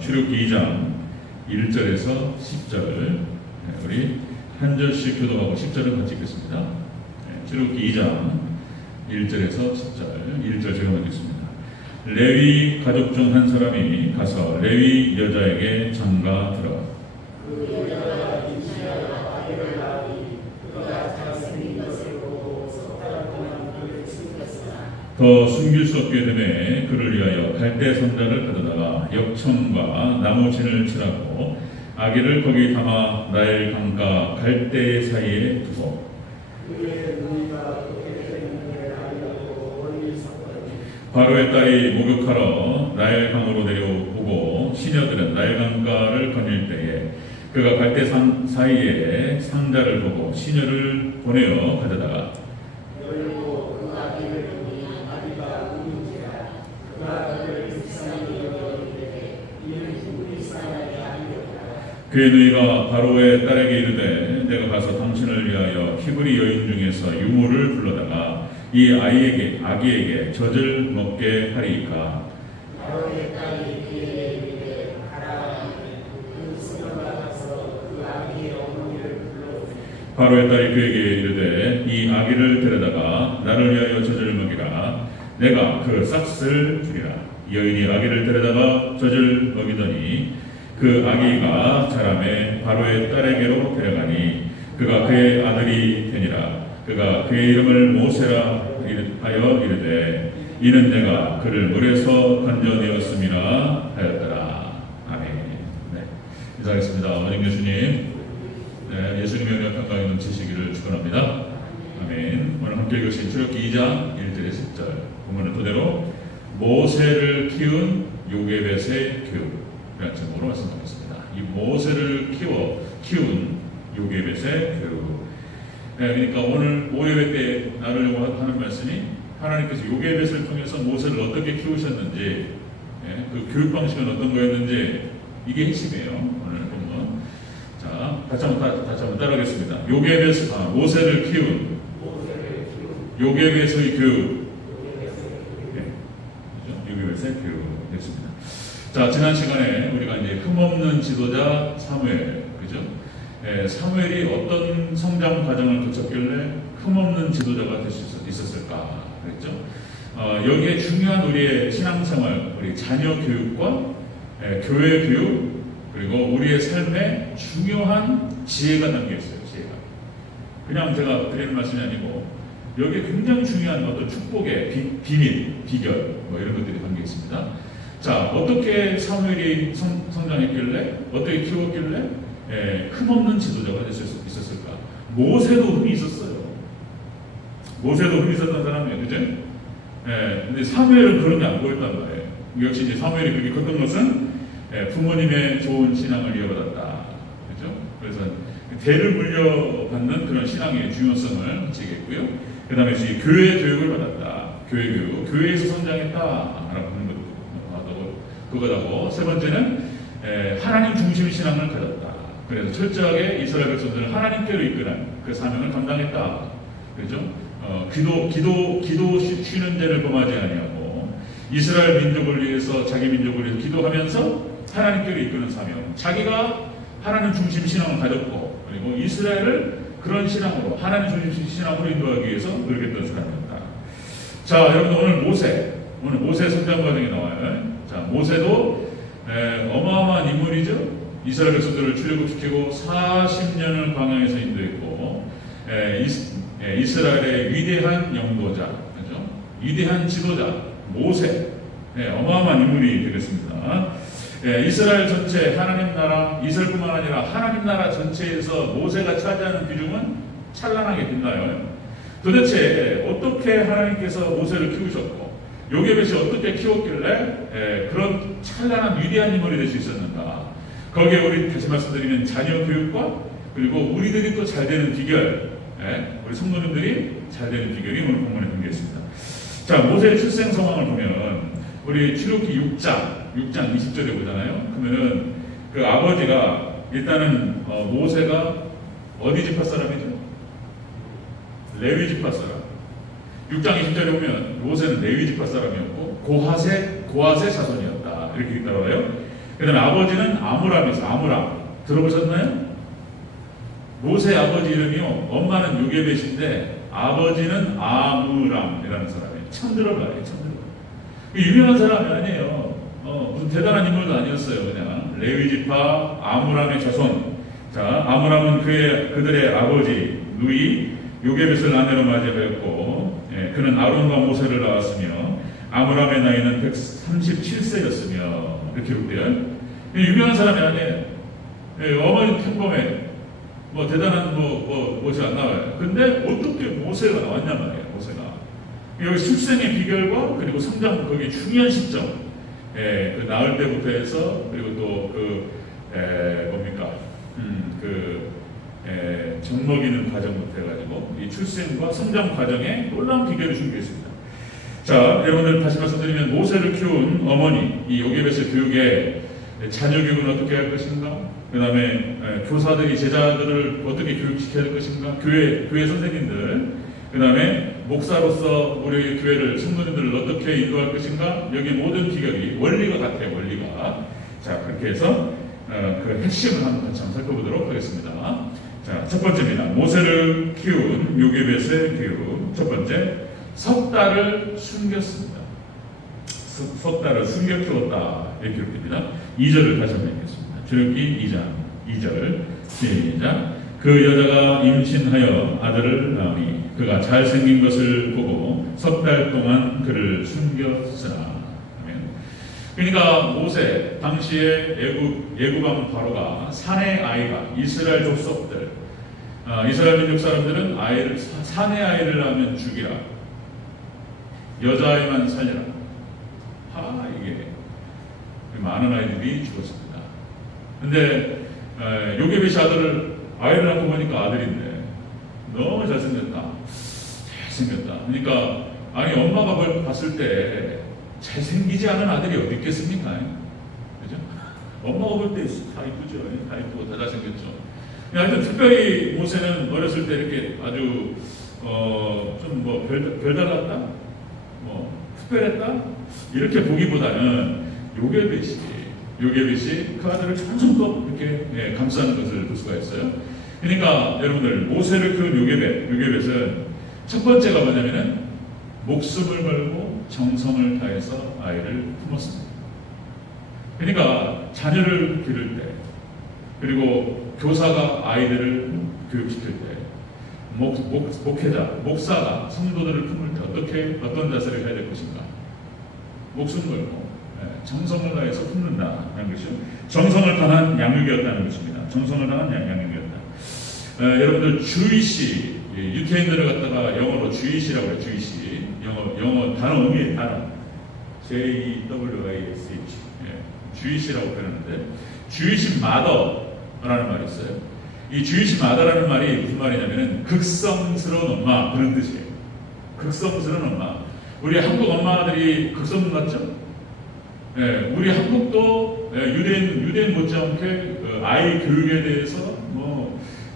출애굽기 2장 1절에서 10절 우리 한 절씩 교독하고 10절을 같이 읽겠습니다. 출애굽기 2장 1절에서 10절 1절 제가 먼저 읽겠습니다. 레위 가족 중 한 사람이 가서 레위 여자에게 장가 들어 그 여자가 임신하여 아이를 낳으니 그가 잘생긴 것을 보고 석 달 동안 그를 숨겼으나 더 숨길 수 없게 되매 그를 위하여 갈대 선자를 가져다가 역청과 나무진을 칠하고 아기를 거기 담아 나일 강가 갈대 사이에 두고 그의 눈이가 그렇게 되는데 아이라고 멀리 섰더니 바로의 딸이 목욕하러 나일 강으로 내려오고 시녀들은 나일 강가를 거닐 때에 그가 갈대 산 사이에 상자를 보고 시녀를 보내어 가져다가 열고 그 아기를 보니 아기가 우는지라 그가 그를 불쌍히 여기되 이는 우리 사람이 아니었다. 그의 누이가 바로의 딸에게 이르되 내가 가서 당신을 위하여 히브리 여인 중에서 유모를 불러다가 이 아기에게 젖을 먹게 하리이까. 바로의 딸이 그에게 이르되 가라. 그 손을 받아서 그 아기의 어머니를 불러오니 바로의 딸이 그에게 이르되 이 아기를 데려다가 나를 위하여 젖을 먹이라. 내가 그 싹스를 주리라. 여인이 아기를 데려다가 젖을 먹이더니 그 아기가 자라매 바로의 딸에게로 데려가니 그가 그의 아들이 되니라. 그가 그의 이름을 모세라 하여 이르되 이는 내가 그를 물에서 건져내었음이라 하였더라. 아멘. 네, 인사하겠습니다. 원영 교수님, 네, 예수님의 은혜와 평강이 넘치시기를 축원합니다. 아멘. 오늘 함께 읽으신 출애굽기 2장 1절에 10절 본문은 그대로 모세를 키운 요게벳의 교육이라는 제목으로 말씀드렸습니다. 이 모세를 키운 요게벳의 교육. 네, 그러니까 오늘 오예배 때 나누려고 하는 말씀이 하나님께서 요게벳을 통해서 모세를 어떻게 키우셨는지, 네, 그 교육 방식은 어떤 거였는지 이게 핵심이에요. 오늘 본문. 자, 다시 한번 따라하겠습니다. 모세를 키운 요게벳의 교육. 네, 그렇죠? 요게벳의 교육이었습니다. 자, 지난 시간에 우리가 이제 흠없는 지도자 사무엘, 그죠? 사무엘이 어떤 성장 과정을 거쳤길래 흠없는 지도자가 될 수 있었을까 그랬죠. 여기에 중요한 우리의 신앙생활, 우리 자녀 교육과 교회 교육, 그리고 우리의 삶에 중요한 지혜가 담겨 있어요. 지혜가 그냥 제가 드리는 말씀이 아니고 여기에 굉장히 중요한 어떤 축복의 비밀, 비결 뭐 이런 것들이 담겨 있습니다. 자, 어떻게 사무엘이 성장했길래, 어떻게 키웠길래 흠없는 지도자가 될 수 있었을까? 모세도 흠이 있었어요. 모세도 흠이 있었던 사람이에요. 그죠? 근데 사무엘은 그런 게 안 보였단 말이에요. 역시 이제 사무엘이 그렇게 컸던 것은 부모님의 좋은 신앙을 이어받았다. 그죠? 그래서 대를 물려받는 그런 신앙의 중요성을 지겠고요. 그 다음에 교회 교육을 받았다. 교회 교육. 교회에서 성장했다. 라고 하는 그거하고 세 번째는 하나님 중심 신앙을 가졌다. 그래서 철저하게 이스라엘 백성들을 하나님께로 이끄는 그 사명을 감당했다. 그렇죠? 기도 쉬는 데를 범하지 아니하고 이스라엘 민족을 위해서 자기 민족을 위해서 기도하면서 하나님께로 이끄는 사명. 자기가 하나님 중심 신앙을 가졌고 그리고 이스라엘을 그런 신앙으로 하나님 중심 신앙으로 인도하기 위해서 노력했던 사람이었다. 자, 여러분 오늘 모세 성장 과정이 나와요. 자, 모세도 어마어마한 인물이죠. 이스라엘 백성들을 출애굽시키고 40년을 광야에서 인도했고 이스라엘의 위대한 영도자, 그렇죠? 위대한 지도자 모세, 어마어마한 인물이 되겠습니다. 이스라엘 전체 하나님 나라, 이스라엘뿐만 아니라 하나님 나라 전체에서 모세가 차지하는 비중은 찬란하게 빛나요. 도대체 어떻게 하나님께서 모세를 키우셨고 요게벳이 어떻게 키웠길래 그런 찬란한 위대한 인물이 될 수 있었는가? 거기에 우리 다시 말씀드리면 자녀 교육과 그리고 우리들이 또 잘 되는 비결, 우리 성도님들이 잘 되는 비결이 오늘 본문에 담겨 있습니다. 자, 모세의 출생 상황을 보면 우리 출애굽기 6장 20절에 보잖아요. 그러면은 그 아버지가 일단은 모세가 어디 지파 사람이죠? 레위 지파 사람. 6장 20절에 보면 모세는 레위 지파 사람이었고 고핫의 자손이었다. 이렇게 나와요. 그 다음에 아버지는 아므람이죠. 아므람. 들어보셨나요? 모세 아버지 이름이요. 엄마는 요게벳인데 아버지는 아므람이라는 사람이에요. 참 들어봐요. 참 들어봐요. 유명한 사람이 아니에요. 무슨 대단한 인물도 아니었어요. 그냥 레위지파 아므람의 자손. 자, 아므람은 그들의 아버지 누이 요게벳을 아내로 맞이하였고, 그는 아론과 모세를 낳았으며 아므람의 나이는 137세였으며 이렇게 기록돼요. 유명한 사람이 아니에요. 어머니 평범해. 뭐 대단한 것이 안 나와요. 근데 어떻게 모세가 나왔냐 말이에요. 모세가 여기 출생의 비결과 그리고 성장 거기 중요한 시점, 그 낳을 때부터 해서 그리고 또 젖 먹이는 과정부터 해가지고 이 출생과 성장 과정에 놀라운 비결을 준비했습니다. 자, 여러분들 다시 말씀드리면 모세를 키운 어머니 이 요게벳의 교육에 자녀 교육은 어떻게 할 것인가? 그 다음에 교사들이 제자들을 어떻게 교육시켜야 할 것인가? 교회 선생님들, 그 다음에 목사로서 우리 교회를 성도님들을 어떻게 인도할 것인가? 여기 모든 비결이 원리가 같아요. 원리가. 자, 그렇게 해서 그 핵심을 한번 같이 한번 살펴보도록 하겠습니다. 자, 첫 번째입니다. 모세를 키운 요게벳의 교육. 첫 번째, 석 달을 숨겼습니다. 석 달을 숨겨 키웠다. 이렇게 기록됩니다. 2절을 다시 한번 읽겠습니다. 출애굽기 2절 시작. 그 여자가 임신하여 아들을 낳으니 그가 잘생긴 것을 보고 석 달 동안 그를 숨겼으나. 아멘. 그러니까 모세 당시에 애굽왕 바로가 사내 아이가 이스라엘 족속들, 이스라엘 민족 사람들은 사내 아이를 낳으면 죽이라, 여자아이만 살려라. 이게 많은 아이들이 죽었습니다. 근데 요게벳이 아이를 낳고 보니까 아들인데 너무 잘생겼다. 그러니까 아니 엄마가 봤을 때 잘생기지 않은 아들이 어디 있겠습니까? 그죠? 엄마가 볼 때 다 이쁘죠. 다 이쁘고 다 잘생겼죠. 하여튼 특별히 모세는 어렸을 때 이렇게 아주 좀 별달랐다, 특별했다 이렇게 보기보다는 요게벳이 그 아들을 천성껏 이렇게 감싸는 것을 볼 수가 있어요. 그러니까 여러분들 모세를 키운 요게벳은 첫 번째가 뭐냐면은 목숨을 걸고 정성을 다해서 아이를 품었습니다. 그러니까 자녀를 기를 때, 그리고 교사가 아이들을 교육시킬 때, 목사가 성도들을 품을 때 어떤 자세를 해야 될 것인가? 목숨 걸고 정성을 다해서 품는다는 것이죠. 정성을 다한 양육이었다는 것입니다. 정성을 다한 양육이었다. 여러분들 주이시, 유태인들을 갖다가 영어로 주이시라고 해요. 주이시. 영어 단어 의미의 단어. J-E-W-I-S-H. 주이시라고 표현하는데, 주이시 마더라는 말이 있어요. 이 주이시 마더라는 말이 무슨 말이냐면은 극성스러운 엄마, 그런 뜻이에요. 극성스러운 엄마. 우리 한국 엄마들이 극성 같죠? 우리 한국도 유대인 못지않게 아이 교육에 대해서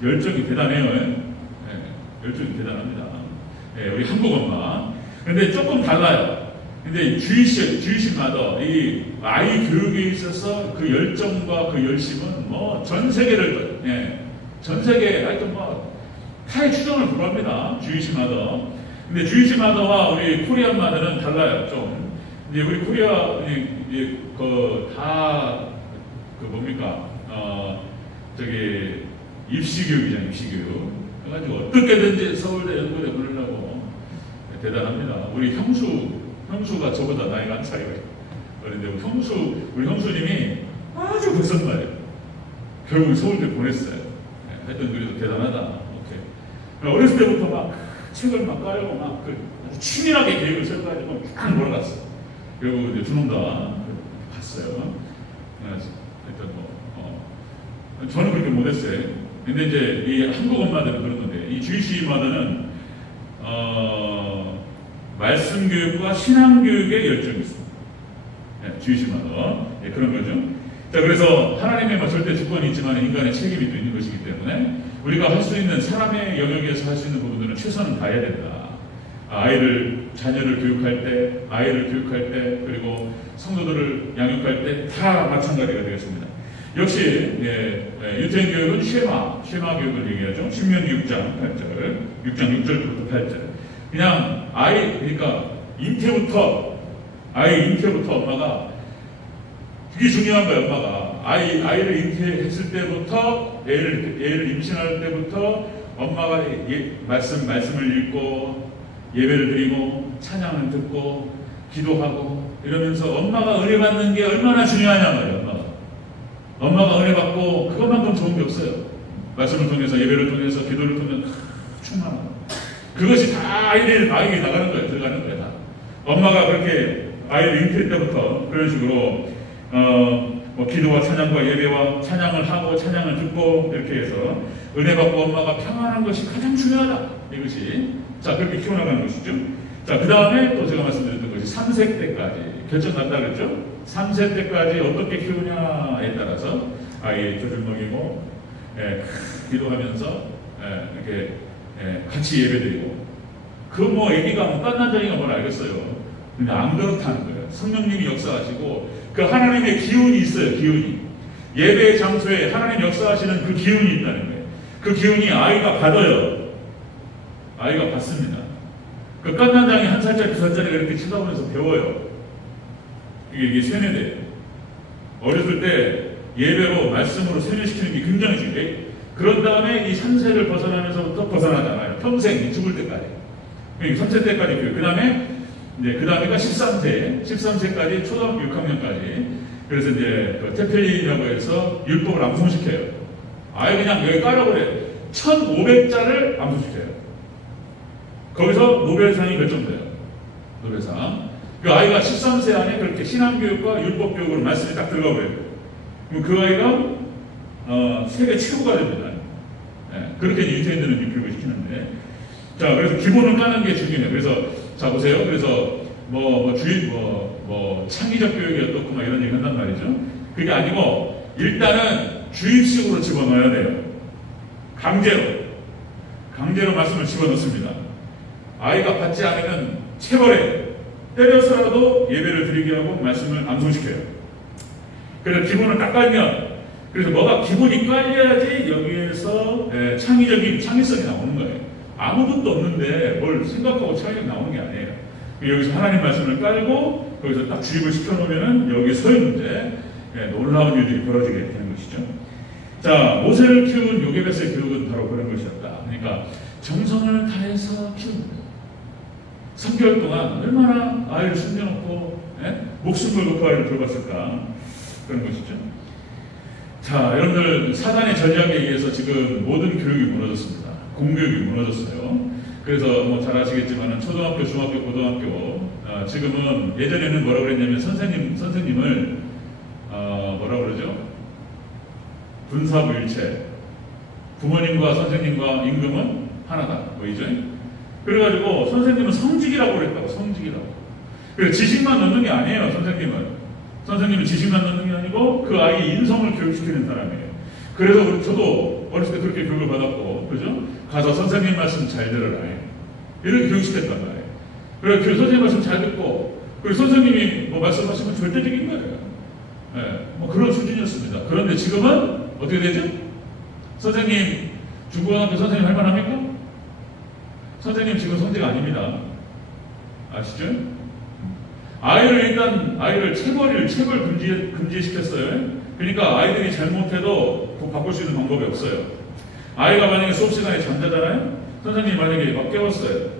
열정이 대단해요. 열정이 대단합니다. 우리 한국 엄마. 근데 조금 달라요. 근데 주이시마다 이 아이 교육에 있어서 그 열정과 그 열심은 전 세계 하여튼 타의 추종을 불허합니다. 주이시마다. 근데 주이시마다와 우리 코리안 마다는 달라요. 좀. 이제 우리 코리아 입시교육이잖아요. 입시교육. 그래가지고 어떻게든지 서울대 연구대 보내려고 대단합니다. 우리 형수가 저보다 나이가 한 차이가 그런데 우리 형수님이 아주 불선말이에요. 결국 서울대 보냈어요. 하여튼 그래도 대단하다. 오케이. 어렸을 때부터 막 책을 막 깔고 아주 치밀하게 계획을 세워가지고 쫙 몰아갔어. 결국 이제 두 놈 다 갔어요. 하여튼 저는 그렇게 못했어요. 근데 이제 이 한국 엄마들은 그런 건데, 이 주이시 마다는 말씀 교육과 신앙 교육에 열정이 있습니다. 주이시 마다 그런 거죠. 자, 그래서 하나님의 절대 주권이 있지만 인간의 책임이 또 있는 것이기 때문에 우리가 할 수 있는 사람의 영역에서 할 수 있는 부분들은 최선을 다해야 된다. 자녀를 교육할 때, 아이를 교육할 때, 그리고 성도들을 양육할 때 다 마찬가지가 되겠습니다. 역시 유태인 교육은 쉐마 교육을 얘기하죠. 신명기 6장 8절, 6장 6절부터 8절. 그냥 그러니까 아이 잉태부터 엄마가 그게 중요한 거예요. 엄마가 아이를 잉태했을 때부터 애를 임신할 때부터 엄마가 말씀을 읽고 예배를 드리고 찬양을 듣고 기도하고 이러면서 엄마가 은혜 받는 게 얼마나 중요하냐 말이에요. 엄마가 은혜 받고 그것만큼 좋은 게 없어요. 말씀을 통해서 예배를 통해서 기도를 통해서 충만하고 그것이 다 아이에게 나가는 거예요. 들어가는 거예요. 다. 엄마가 그렇게 아이를 잉태할 때부터 그런 식으로 기도와 찬양과 예배와 찬양을 하고 찬양을 듣고 이렇게 해서 은혜 받고 엄마가 평안한 것이 가장 중요하다. 이것이 자 그렇게 키워나가는 것이죠. 자 그 다음에 또 제가 말씀드렸던 것이 3세 때까지 결정 난다 그랬죠. 3세 때까지 어떻게 키우냐에 따라서 아이의 젖을 먹이고 기도하면서 이렇게 같이 예배드리고 애기가 깐난쟁이가 뭘 알겠어요. 근데 안 그렇다는 거예요. 성령님이 역사하시고 그 하나님의 기운이 있어요. 기운이 예배의 장소에 하나님 역사하시는 그 기운이 있다는 거예요. 그 기운이 아이가 받아요. 아이가 받습니다. 그 깐난장이 1살짜리 2살짜리가 이렇게 쳐다보면서 배워요. 이게 세뇌돼요. 어렸을 때 예배로 말씀으로 세뇌시키는 게 굉장히 중요해요. 그런 다음에 이 3세를 벗어나면서부터 벗어나잖아요. 평생 죽을 때까지. 3세 때까지 교육. 그 다음에가 13세까지 초등학교 6학년까지. 그래서 이제 그 테펠린이라고 율법을 암송시켜요. 아예 그냥 여기 깔아버려요. 1500자를 암송시켜요. 거기서 노벨상이 결정돼요. 노벨상. 그 아이가 13세 안에 그렇게 신앙교육과 율법교육으로 말씀이 딱 들어가 버려요. 그럼 그 아이가 세계 최고가 됩니다. 그렇게 유태인들은 교육을 시키는데. 자, 그래서 기본을 까는 게 중요해요. 그래서 자 보세요. 그래서 창의적 교육이 어떻고 막 이런 얘기 한단 말이죠. 그게 아니고 일단은 주입식으로 집어넣어야 돼요. 강제로 말씀을 집어넣습니다. 아이가 받지 않으면 체벌해. 때려서라도 예배를 드리게 하고 말씀을 암송시켜요. 그래서 기본을 딱 깔면 그래서 뭐가 기본이 깔려야지 여기에서 창의성이 나오는 거예요. 아무것도 없는데 뭘 생각하고 창의력이 나오는 게 아니에요. 여기서 하나님 말씀을 깔고 거기서 딱 주입을 시켜놓으면 여기 서 있는데 놀라운 일들이 벌어지게 되는 것이죠. 자, 모세를 키운 요게벳의 교육은 바로 그런 것이었다. 그러니까 정성을 다해서 키우는 거예요. 3개월 동안 얼마나 아이를 숨겨놓고 목숨 걸고 그 아이를 돌봤을까 그런 것이죠. 자, 여러분들 사단의 전략에 의해서 지금 모든 교육이 무너졌습니다. 공교육이 무너졌어요. 그래서 잘 아시겠지만 초등학교, 중학교, 고등학교 지금은 예전에는 뭐라고 그랬냐면 선생님을 뭐라고 그러죠? 분사부일체. 부모님과 선생님과 임금은 하나다. 보이죠? 그래가지고 선생님은 성직이라고 그랬다고. 성직이라고. 그래서 지식만 넣는 게 아니에요. 선생님은 지식만 넣는 게 아니고 그 아이의 인성을 교육시키는 사람이에요. 그래서 저도 어렸을 때 그렇게 교육을 받았고, 그죠? 가서 선생님 말씀 잘 들어라. 이렇게 교육시켰단 말이에요. 그래서 선생님 말씀 잘 듣고, 그리고 선생님이 말씀하시면 절대적인 거예요. 그런 수준이었습니다. 그런데 지금은 어떻게 되죠? 선생님, 중고등학교 선생님 할 만합니까? 선생님 지금 성직 아닙니다. 아시죠? 아이를 체벌 금지시켰어요. 그러니까 아이들이 잘못해도 바꿀 수 있는 방법이 없어요. 아이가 만약에 수업 시간에 잠자잖아요. 선생님이 만약에 막 깨웠어요.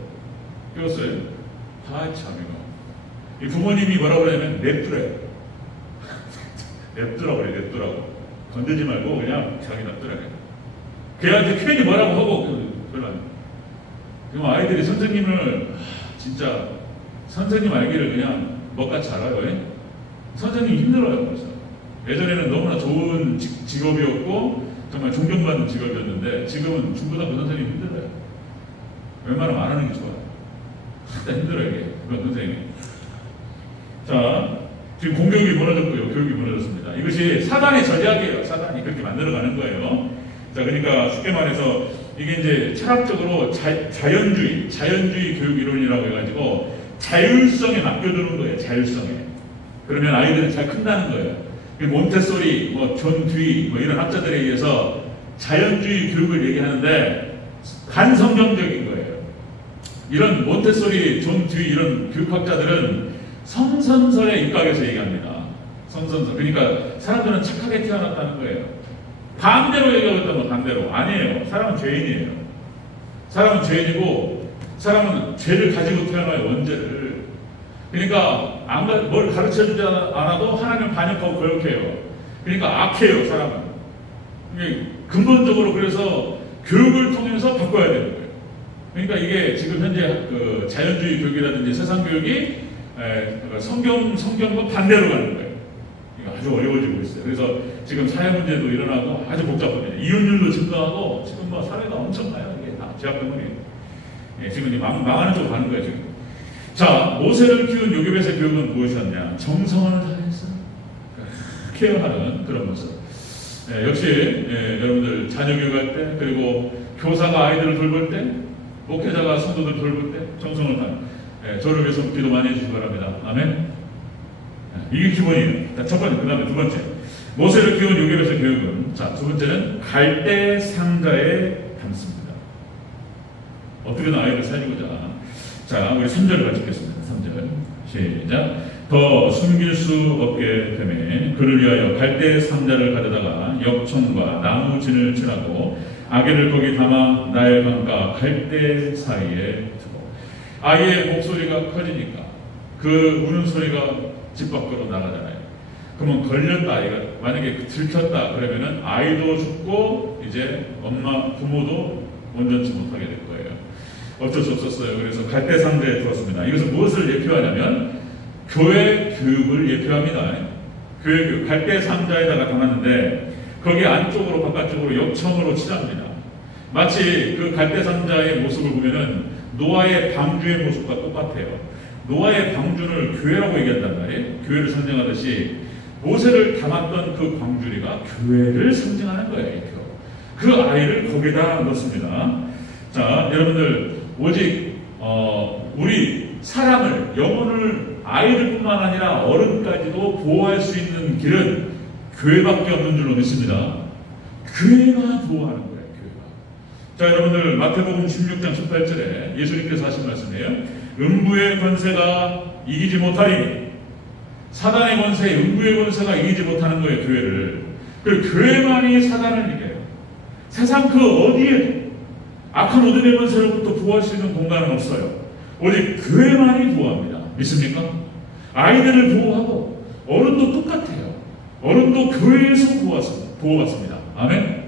참 이거. 이 부모님이 뭐라고 그러냐면 냅두래. 냅두라고 그래. 냅두라고. 건드지 말고 그냥 자기 냅두래. 걔한테 괜히 뭐라고 하고 별로 안 해. 그럼 아이들이 선생님을 진짜 선생님 알기를 그냥 먹같이 알아요. 선생님이 힘들어요. 벌써. 예전에는 너무나 좋은 직업이었고 정말 존경받는 직업이었는데 지금은 중고등학교 선생님이 힘들어요. 웬만하면 안 하는 게 좋아요. 진짜 힘들어요. 이게 그런 선생님이. 자, 지금 공교육이 무너졌고요. 교육이 무너졌습니다. 이것이 사단의 전략이에요. 사단이 그렇게 만들어가는 거예요. 자, 그러니까 쉽게 말해서 이게 이제 철학적으로 자연주의 교육 이론이라고 해가지고 자율성에 맡겨두는 거예요. 자율성에. 그러면 아이들은 잘 큰다는 거예요. 몬테소리, 존 듀이 이런 학자들에 의해서 자연주의 교육을 얘기하는데 반성경적인 거예요. 이런 몬테소리, 존 듀이 이런 교육학자들은 성선설에 입각해서 얘기합니다. 성선설. 그러니까 사람들은 착하게 태어났다는 거예요. 반대로 얘기하겠다면 반대로. 아니에요. 사람은 죄인이에요. 사람은 죄인이고 사람은 죄를 가지고 태어나요. 원죄를. 그러니까 뭘 가르쳐주지 않아도 하나님을 반역하고 거역해요. 그러니까 악해요. 사람은. 근본적으로 그래서 교육을 통해서 바꿔야 되는 거예요. 그러니까 이게 지금 현재 그 자연주의 교육이라든지 세상 교육이 성경과 반대로 가는 거예요. 이거 아주 어려워지고 있어요. 그래서 지금 사회 문제도 일어나고 아주 복잡합니다. 이혼율도 증가하고 지금 사회가 엄청나요. 이게 다 죄악 때문이에요. 지금 망하는 쪽으로 가는 거예요. 지금. 자, 모세를 키운 요괴벳의 교육은 무엇이었냐? 정성을 다해서 케어하는 그런 모습. 역시 여러분들 자녀 교육할 때, 그리고 교사가 아이들을 돌볼 때, 목회자가 성도들 돌볼 때 정성을 다하는 저를 위해서 기도 많이 해주시기 바랍니다. 아멘. 이게 기본이에요. 첫 번째, 그 다음에 두 번째. 모세를 키운 요괴벳의 교육은, 자, 두 번째는 갈대 상자에 담습니다. 어떻게든 아이를 살리고자. 자, 우리 3절을 같이 읽겠습니다. 3절. 시작. 더 숨길 수 없게 되매 그를 위하여 갈대 상자를 가져다가 역청과 나무 진을 칠하고 아기를 거기 담아 나일 강가 갈대 사이에 두고. 아이의 목소리가 커지니까 그 우는 소리가 집 밖으로 나가잖아요. 그러면 걸렸다, 아이가 만약에 들켰다 그러면은 아이도 죽고 이제 부모도 온전치 못하게 될 거예요. 어쩔 수 없었어요. 그래서 갈대 상자에 두었습니다. 이것은 무엇을 예표하냐면 교회 교육을 예표합니다. 교회 교육. 갈대 상자에다가 담았는데 거기 안쪽으로 바깥쪽으로 역청으로 칠합니다. 마치 그 갈대 상자의 모습을 보면은 노아의 방주의 모습과 똑같아요. 노아의 방주를 교회라고 얘기한단 말이에요. 교회를 상징하듯이 모세를 담았던 그 광주리가 교회를 상징하는 거예요. 그 아이를 거기다 넣습니다. 자, 여러분들 오직 우리 사람을, 영혼을, 아이들뿐만 아니라 어른까지도 보호할 수 있는 길은 교회밖에 없는 줄로 믿습니다. 교회가 보호하는 거예요. 교회가. 자, 여러분들 마태복음 16장 18절에 예수님께서 하신 말씀이에요. 음부의 권세가 이기지 못하리니, 사단의 권세, 음부의 권세가 이기지 못하는 거예요. 교회를. 그리고 교회만이 사단을 이겨요. 세상 그 어디에도 악한 어둠의 권세로부터 보호할 수 있는 공간은 없어요. 오직 교회만이 보호합니다. 믿습니까? 아이들을 보호하고 어른도 똑같아요. 어른도 교회에서 보호받습니다. 아멘?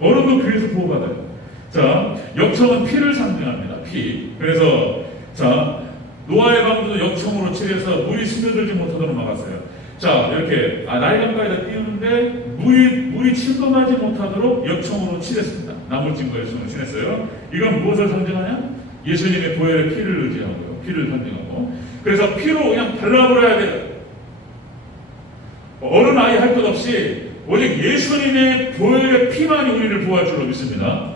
어른도 교회에서 보호받아요. 자, 역청은 피를 상징합니다. 피. 그래서 자, 노아의 방주도 역청으로 칠해서 물이 스며들지 못하도록 막았어요. 자, 이렇게 나일강가에다 띄우는데 물이 침범하지 못하도록 역청으로 칠했습니다. 나무 찐 거 역청으로 칠했어요. 이건 무엇을 상징하냐? 예수님의 보혈의 피를 의지하고요. 피를 상징하고. 그래서 피로 그냥 발라버려야 돼요. 어른 아이 할 것 없이 오직 예수님의 보혈의 피만이 우리를 보호할 줄로 믿습니다.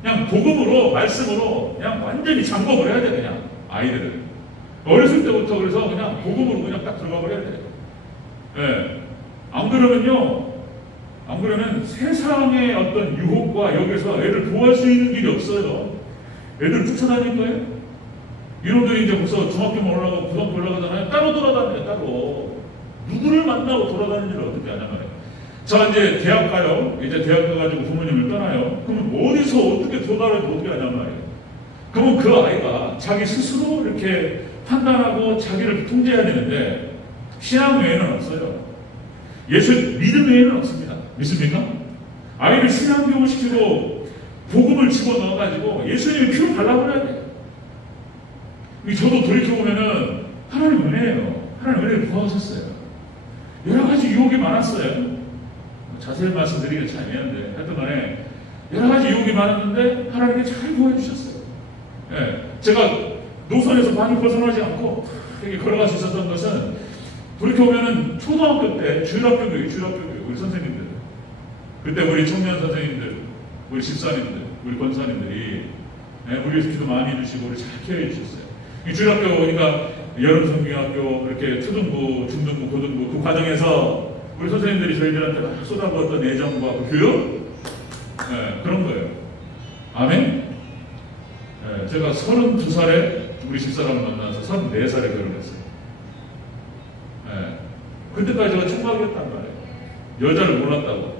그냥 복음으로, 말씀으로 그냥 완전히 잠궈버려야 돼, 그냥 아이들을. 어렸을 때부터 그래서 그냥 복음으로 그냥 딱 들어가 버려야 돼요. 예. 안 그러면 세상의 어떤 유혹과 여기서 애를 보호할 수 있는 길이 없어요. 애들 쫓아다닐 거예요. 이놈들이 이제 벌써 중학교만 올라가고 고등학교 올라가잖아요. 따로 돌아다녀요, 따로. 누구를 만나고 돌아다니는지를 어떻게 아냐 말이에요. 자, 이제 대학 가요. 이제 대학 가가지고 부모님을 떠나요. 그러면 어디서 어떻게 도달할지 어떻게 하냐 말이에요. 그러면 그 아이가 자기 스스로 이렇게 판단하고 자기를 통제해야 되는데 신앙 외에는 없어요. 예수 믿음 외에는 없습니다. 믿습니까? 아이를 신앙 교육을 시키고 복음을 집어넣어가지고 예수님의 피로 발라버려야 돼요. 저도 돌이켜보면은 하나님 은혜예요. 하나님 은혜를 구하셨어요. 여러 가지 유혹이 많았어요. 자세히 말씀드리기 참 애매한데 하여튼 간에 여러 가지 유혹이 많았는데 하나님이 잘 구해주셨어요. 예, 제가 노선에서 많이 벗어나지 않고 이렇게 걸어갈 수 있었던 것은 돌이켜보면은 초등학교 때 주일학교 교육 우리 선생님들, 그때 우리 청년 선생님들, 우리 집사님들 우리 권사님들이 우리에서 기도 많이 해주시고 우리 잘 케어해 주셨어요. 이 주일학교 그러니까 여름 성경학교 이렇게 초등부, 중등부, 고등부 그 과정에서 우리 선생님들이 저희들한테 막 쏟아부었던 애정과 그 교육 그런 거예요. 아멘. 제가 32살에 우리 집사람을 만나서 34살에 결혼했어요. 그때까지 제가 총각이었단 말이에요. 여자를 몰랐다고.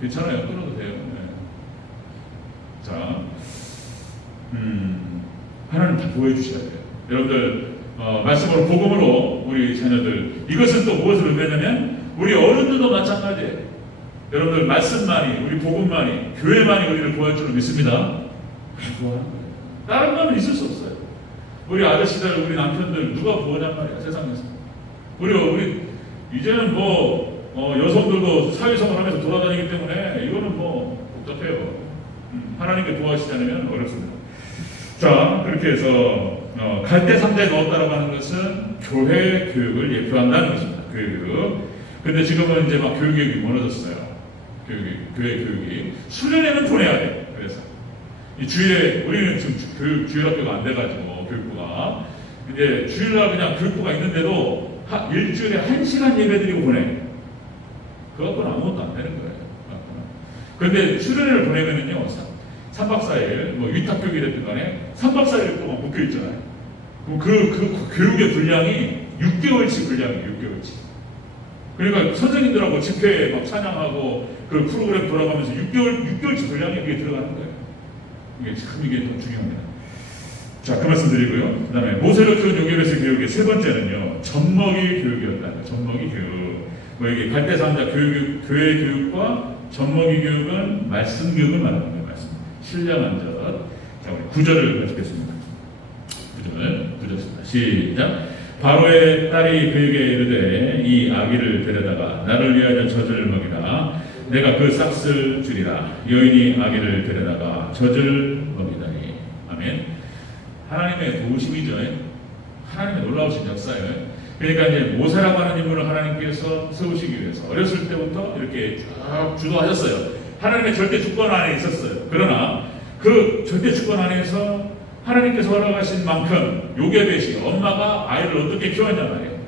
괜찮아요. 끊어도 돼요. 자, 하나님 다 보여주셔야 돼요. 여러분들 말씀으로 복음으로 우리 자녀들 이것은 또 무엇을 의미하냐면 우리 어른들도 마찬가지예요. 여러분들 말씀만이 우리 복음만이 교회만이 우리를 구할 줄을 믿습니다. 구하는 거예요. 다른 거는 있을 수 없어요. 우리 아저씨들 우리 남편들 누가 구하냔 말이야 세상에서. 우리 이제는 여성들도 사회생활 하면서 돌아다니기 때문에 이거는 복잡해요. 하나님께 도와주시지 않으면 어렵습니다. 자, 그렇게 해서 갈대 상자에 넣었다라고 하는 것은 교회 교육을 예표한다는 것입니다. 교육. 근데 지금은 이제 막 교육이 무너졌어요. 교회 교육이. 수련회는 보내야 돼요. 그래서 이 주일에 우리는 지금 주일학교가 안 돼가지고 교육부가 이제 주일날 그냥 교육부가 있는데도 일주일에 1시간 예배드리고 보내. 그것은 아무것도 안 되는 거예요. 그런데 수련회를 보내면은요 3박 4일 위탁교육이 됐든 간에 3박 4일 동안 묶여 있잖아요. 그 교육의 분량이 6개월치 분량이에요. 6개월치. 그러니까 선생님들하고 집회 막 찬양하고 그 프로그램 돌아가면서 6개월치 분량이 그게 들어가는 거예요. 이게 더 중요합니다. 자, 그 말씀 드리고요. 그 다음에 모세를 키운 요괴에서 교육의 세 번째는요 젖먹이 교육이었다. 젖먹이 교육. 이게 갈대상자 교회 교육과 젖먹이 교육은 말씀 교육을 말하는 거예요. 말씀. 신령한 젖. 자, 우리 9절을 읽겠습니다. 9절입니다. 시작. 바로의 딸이 그에게 이르되 이 아기를 데려다가 나를 위하여 젖을 먹이라. 내가 그 싹을 주리라. 여인이 아기를 데려다가 젖을 먹이다니. 아멘. 하나님의 도우심이죠. 하나님의 놀라우신 역사예요. 그러니까 이제 모세라고 하는 인물을 하나님께서 세우시기 위해서 어렸을 때부터 이렇게 쭉 주도하셨어요. 하나님의 절대 주권 안에 있었어요. 그러나 그 절대 주권 안에서 하나님께서 허락하신 만큼 요게벳이 엄마가 아이를 어떻게 키웠냐 말이에요.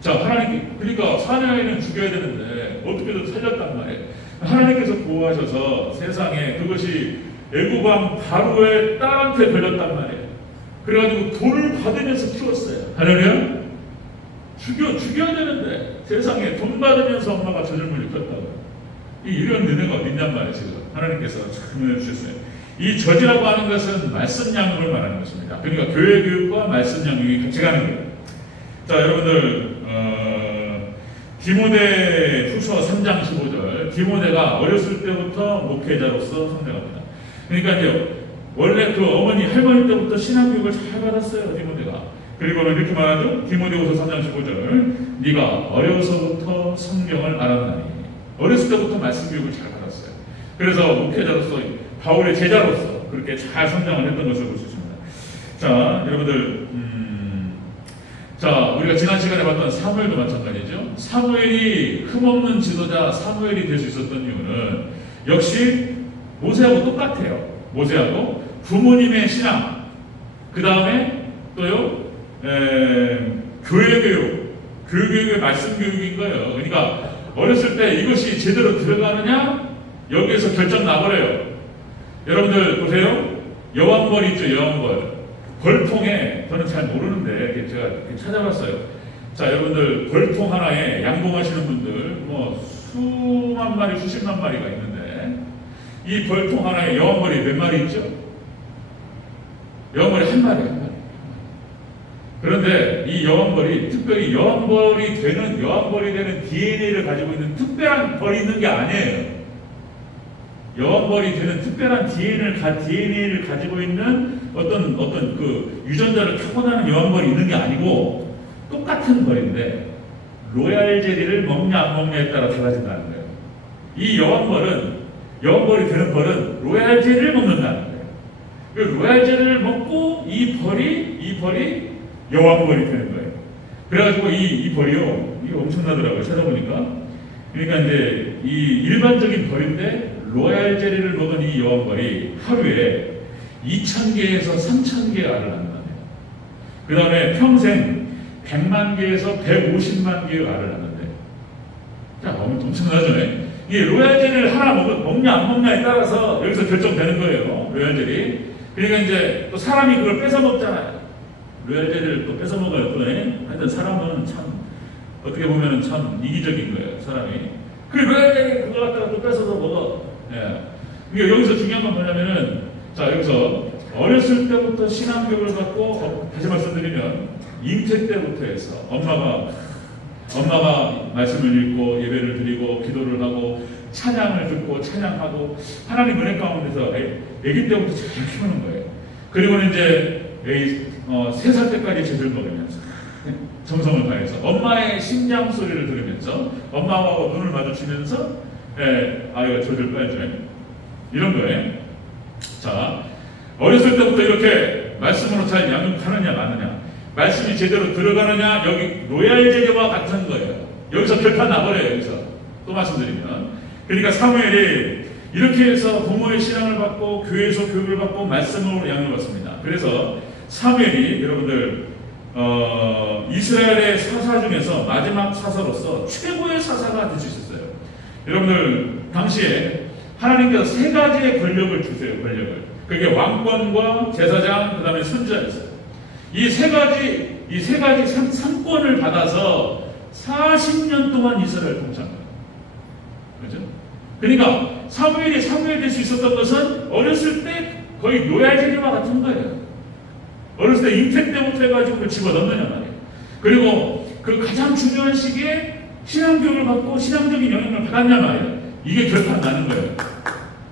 자, 그러니까 사내아이는 죽여야 되는데 어떻게든 살렸단 말이에요. 하나님께서 보호하셔서 세상에 그것이 애국왕 바로의 딸한테 걸렸단 말이에요. 그래가지고 돈을 받으면서 키웠어요. 할렐루야. 죽여야 되는데 세상에 돈 받으면서 엄마가 젖을 물리켰다고요. 이런 은혜가 어딨냔 말이에요. 지금 하나님께서 참 은혜 주셨어요. 이 젖이라고 하는 것은 말씀 양육을 말하는 것입니다. 그러니까 교회 교육과 말씀 양육이 같이 가는 거예요. 자, 여러분들 디모데 후서 3장 15절. 디모데가 어렸을 때부터 목회자로서 성장합니다. 그러니까 이제 원래 그 어머니 할머니 때부터 신앙교육을 잘 받았어요. 디모데가. 그리고는 이렇게 말하죠. 디모데후서 3장 15절. 네가 어려서부터 성경을 알았나니. 어렸을 때부터 말씀 교육을 잘 받았어요. 그래서 목회자로서 바울의 제자로서 그렇게 잘 성장을 했던 것을 볼 수 있습니다. 자, 여러분들 자, 우리가 지난 시간에 봤던 사무엘도 마찬가지죠. 사무엘이 흠없는 지도자 사무엘이 될 수 있었던 이유는 역시 모세하고 똑같아요. 모세하고 부모님의 신앙, 그 다음에 또요 교회 교육의 말씀 교육인 거예요. 그러니까 어렸을 때 이것이 제대로 들어가느냐 여기에서 결정 나버려요. 여러분들 보세요. 여왕벌 있죠. 여왕벌. 벌통에 저는 잘 모르는데 제가 찾아봤어요. 자, 여러분들 벌통 하나에 양봉하시는 분들 수만 마리 수십만 마리가 있는데 이 벌통 하나에 여왕벌이 몇 마리 있죠? 여왕벌이 한 마리. 그런데 이 여왕벌이 특별히 여왕벌이 되는 DNA를 가지고 있는 특별한 벌이 있는 게 아니에요. 여왕벌이 되는 특별한 DNA를 가지고 있는 어떤 그 유전자를 타고나는 여왕벌이 있는 게 아니고 똑같은 벌인데 로얄 젤리를 먹냐 안 먹냐에 따라 달라진다는 거예요. 이 여왕벌이 되는 벌은 로얄 젤리를 먹는다는 거예요. 그 로얄 젤리를 먹고 이 벌이 여왕벌이 되는 거예요. 그래가지고 이 벌이요, 이게 엄청나더라고요. 찾아보니까. 그러니까 이제 이 일반적인 벌인데 로얄 젤리를 먹은 이 여왕벌이 하루에 2,000개에서 3,000개 알을 낳는답니다. 그 다음에 평생 100만 개에서 150만 개의 알을 낳는데, 자, 엄청나죠? 이게 로얄 젤리를 하나 먹냐 안 먹냐에 따라서 여기서 결정되는 거예요. 로얄 젤리. 그러니까 이제 또 사람이 그걸 뺏어 먹잖아요. 로얄 젤리를 또 뺏어 먹어요. 또 하여튼 사람은 참 어떻게 보면은 참 이기적인 거예요. 사람이. 그 로얄 젤리 그거 갖다가 또 뺏어서 먹어. 예. 그러니까 여기서 중요한 건 뭐냐면은, 자, 여기서 어렸을 때부터 신앙교육을 받고, 다시 말씀드리면 잉태 때부터 해서 엄마가 말씀을 읽고 예배를 드리고 기도를 하고 찬양을 듣고 찬양하고 하나님 은혜 가운데서 아기 때부터 잘 키우는 거예요. 그리고는 이제 3살 때까지 젖을 먹으면서 정성을 다해서 엄마의 심장 소리를 들으면서 엄마와 눈을 마주치면서 아이가 젖을 빨죠. 이런 거예요. 자, 어렸을 때부터 이렇게 말씀으로 잘 양육하느냐 마느냐, 말씀이 제대로 들어가느냐, 여기 로얄 젤리와 같은 거예요. 여기서 결판 나버려요. 여기서 또 말씀드리면, 그러니까 사무엘이 이렇게 해서 부모의 신앙을 받고 교회에서 교육을 받고 말씀으로 양육받습니다. 그래서 사무엘이 여러분들 이스라엘의 사사 중에서 마지막 사사로서 최고의 사사가 될 수 있었어요. 여러분들 당시에 하나님께서 3가지의 권력을 주세요. 권력을. 그게 왕권과 제사장, 그 다음에 선지자였어요. 이 세 가지 상권을 받아서 40년 동안 이스라엘을 통치한 거예요. 그죠? 그러니까 사무엘이 될 수 있었던 것은 어렸을 때 거의 로얄 젤리와 같은 거예요. 어렸을 때 잉태 때부터 해가지고 그걸 집어넣느냐 말이에요. 그리고 그 가장 중요한 시기에 신앙교육을 받고 신앙적인 영향을 받았냐 말이에요. 이게 결판 나는 거예요.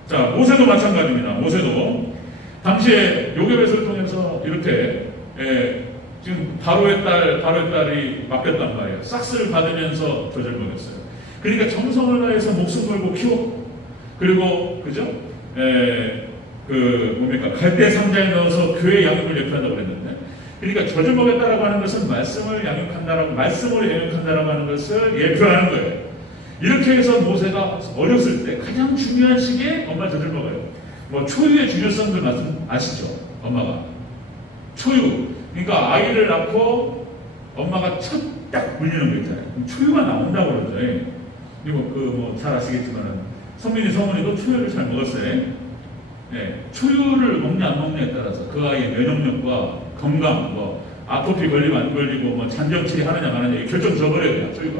자, 모세도 마찬가지입니다. 모세도 당시에 요괴벳을 통해서 이렇게 지금 바로의 딸이 맡겼단 말이에요. 싹스를 받으면서 젖을 먹였어요. 그러니까 정성을 다해서 목숨 걸고 키웠고, 그리고 그죠? 갈대 상자에 넣어서 교회 양육을 예표한다고 그랬는데, 그러니까 젖을 먹였다라고 하는 것은 말씀으로 양육한다라고 하는 것을 예표하는 거예요. 이렇게 해서 모세가 어렸을 때 가장 중요한 시기에 엄마 젖을 먹어요. 뭐 초유의 중요성들 아시죠? 엄마가 초유, 그러니까 아이를 낳고 엄마가 첫 딱 물리는 거 있잖아요. 초유가 나온다고 그러죠. 그리고 잘 아시겠지만은 성민이 성훈이도 초유를 잘 먹었어요. 초유를 먹냐 안 먹냐에 따라서 그 아이의 면역력과 건강, 아토피 걸리면 안 걸리고 잔병치레 하느냐 마느냐 결정 져버려요. 초유가.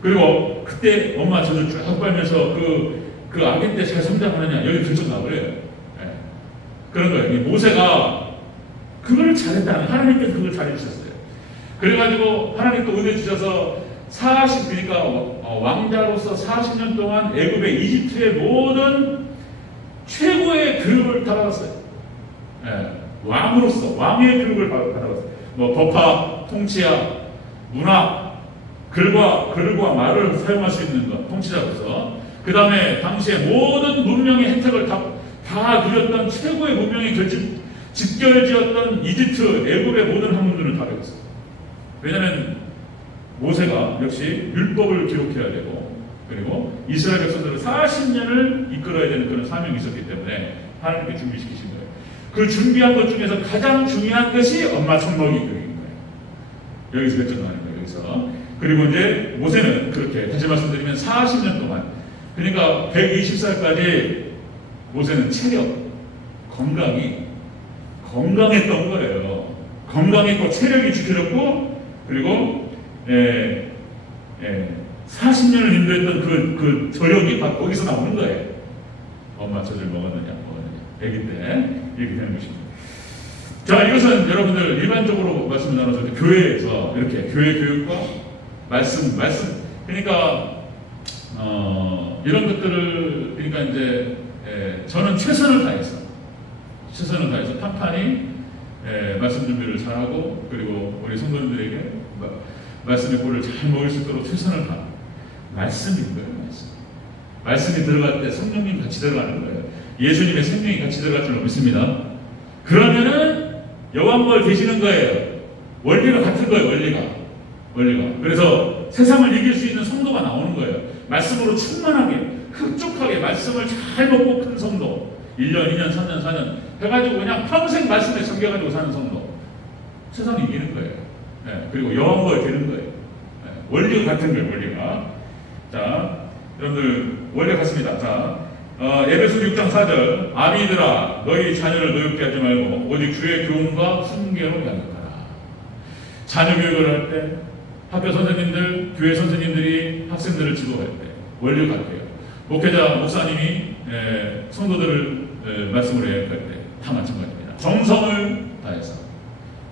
그리고 그때 엄마 젖을 쭉 빨면서 그 아기 때 잘 성장하느냐 여기 결정 나버려요. 그런 거예요. 모세가 그걸 잘했다는, 하나님께서 그걸 잘해주셨어요. 그래가지고 하나님 또 은혜 주셔서 그러니까 왕자로서 40년 동안 애굽의 이집트의 모든 최고의 교육을 받아봤어요. 왕으로서 왕의 교육을 받아봤어요. 법화, 통치학, 문학, 글과 말을 사용할 수 있는 것, 통치자로서. 그 다음에 당시에 모든 문명의 혜택을 다 누렸던 최고의 문명의 집결지었던 이집트, 애굽의 모든 학문들을 다 배웠어요. 왜냐하면 모세가 역시 율법을 기록해야 되고, 그리고 이스라엘 백성들을 40년을 이끌어야 되는 그런 사명이 있었기 때문에 하나님께 준비시키신 거예요. 그 준비한 것 중에서 가장 중요한 것이 엄마 젖먹이 교육인 거예요. 여기서 결정하는 거예요. 여기서. 그리고 이제 모세는 그렇게 다시 말씀드리면 40년 동안, 그러니까 120살까지 모세는 체력, 건강했던 거예요. 건강했고 체력이 지켜졌고, 그리고 40년을 인도했던 그 저력이 거기서 나오는 거예요. 엄마 젖을 먹었느냐. 아기 때 이렇게 되는 것입니다. 자, 이것은 여러분들 일반적으로 말씀을 나눠서 교회에서 이렇게 교회 교육과 말씀 그러니까 이런 것들을, 그러니까 이제 저는 최선을 다해서 판판히 말씀 준비를 잘하고, 그리고 우리 성도님들에게 말씀의 꼴을 잘 먹을 수 있도록 최선을 다하고, 말씀인 거예요. 말씀이 들어갈 때 성령님 같이 들어가는 거예요. 예수님의 생명이 같이 들어갈 줄 믿습니다. 그러면은 여왕벌 되시는 거예요. 원리가 같은 거예요. 원리가. 그래서 세상을 이길 수 있는 성도가 나오는 거예요. 말씀으로 충만하게 흡족하게 말씀을 잘 먹고 큰 성도, 1년, 2년, 3년, 4년 해가지고 그냥 평생 말씀에 잠겨가지고 사는 성도, 세상이 이기는 거예요. 예, 그리고 영원걸 되는 거예요. 예, 원리가 같은 거예요, 원리가. 자, 여러분들 원리 같습니다. 자, 에베소 6장 4절, 아비들아 너희 자녀를 노엽게 하지 말고 오직 주의 교훈과 훈계로 양육하라. 자녀 교육을 할 때 학교 선생님들, 교회 선생님들이 학생들을 지도할 때 원리 같아요. 목회자, 목사님이 성도들을 말씀으로 양육할 때 다 마찬가지입니다. 정성을 다해서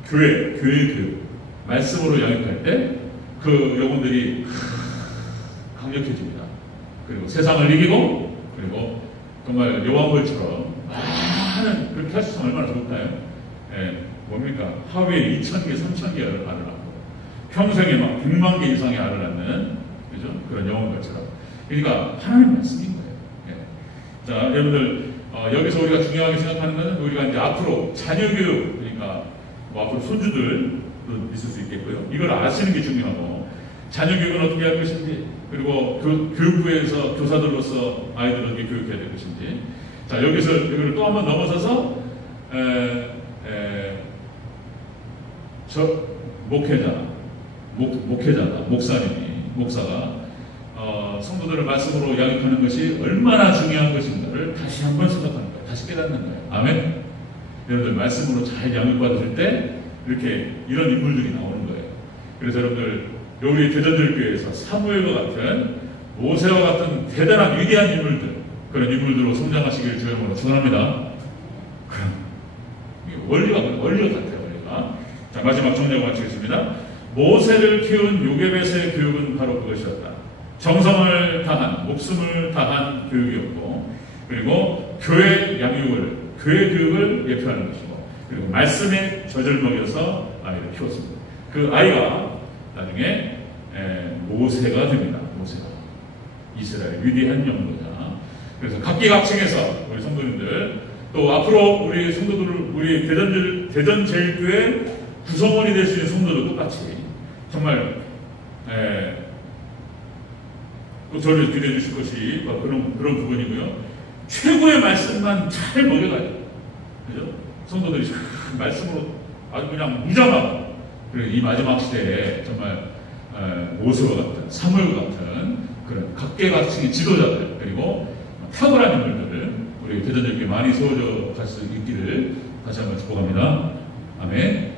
교회 교육, 말씀으로 양육할 때 그 영혼들이 강력해집니다. 그리고 세상을 이기고, 그리고 정말 여왕벌처럼 많은, 그렇게 할 수 있으면 얼마나 좋을까요? 뭡니까? 하루에 2,000개, 3,000개 알을 낳고 평생에 막 100만 개 이상의 알을 낳는, 그죠? 그런 여왕벌처럼. 그러니까 하나님 말씀인 거예요. 자, 여러분들 여기서 우리가 중요하게 생각하는 것은 우리가 이제 앞으로 자녀 교육, 그러니까 뭐 앞으로 손주들도 있을 수 있겠고요. 이걸 아시는 게 중요하고, 자녀 교육은 어떻게 할 것인지, 그리고 교육부에서 교사들로서 아이들을 어떻게 교육해야 될 것인지. 자, 여기를 또 한번 넘어서서 저 목사가 성도들을 말씀으로 양육하는 것이 얼마나 중요한 것인가를 다시 한번 생각하는 거예요. 다시 깨닫는 거예요. 아멘. 여러분들 말씀으로 잘 양육받으실 때 이렇게 이런 인물들이 나오는 거예요. 그래서 여러분들 우리 대전들교회에서 사무엘과 같은, 모세와 같은 대단한 위대한 인물들, 그런 인물들로 성장하시기를 주의 이름으로 축원합니다. 원리가 같아요. 원리가. 자, 마지막 정리하고 마치겠습니다. 모세를 키운 요게벳의 교육은 바로 그것이었다. 정성을 다한, 목숨을 다한 교육이었고, 그리고 교회 교육을 예표하는 것이고, 그리고 말씀에 젖을 먹여서 아이를 키웠습니다. 그 아이가 나중에 모세가 됩니다. 모세가 이스라엘 위대한 영도자. 그래서 각기각층에서 우리 성도님들, 또 앞으로 우리 성도들, 우리 대전 제일교회 구성원이 될 수 있는 성도들 똑같이 정말 또 저를 기대해 주실 것이 그런 부분이고요. 최고의 말씀만 잘 먹여가지고, 그죠? 성도들이 말씀으로 아주 그냥 무장하고, 그리고 이 마지막 시대에 정말 모세와 같은, 사무엘과 같은 그런 각계각층의 지도자들, 그리고 탁월한 인물들을 우리 대전교회 많이 세워져 갈 수 있기를 다시 한번 축복합니다. 아멘.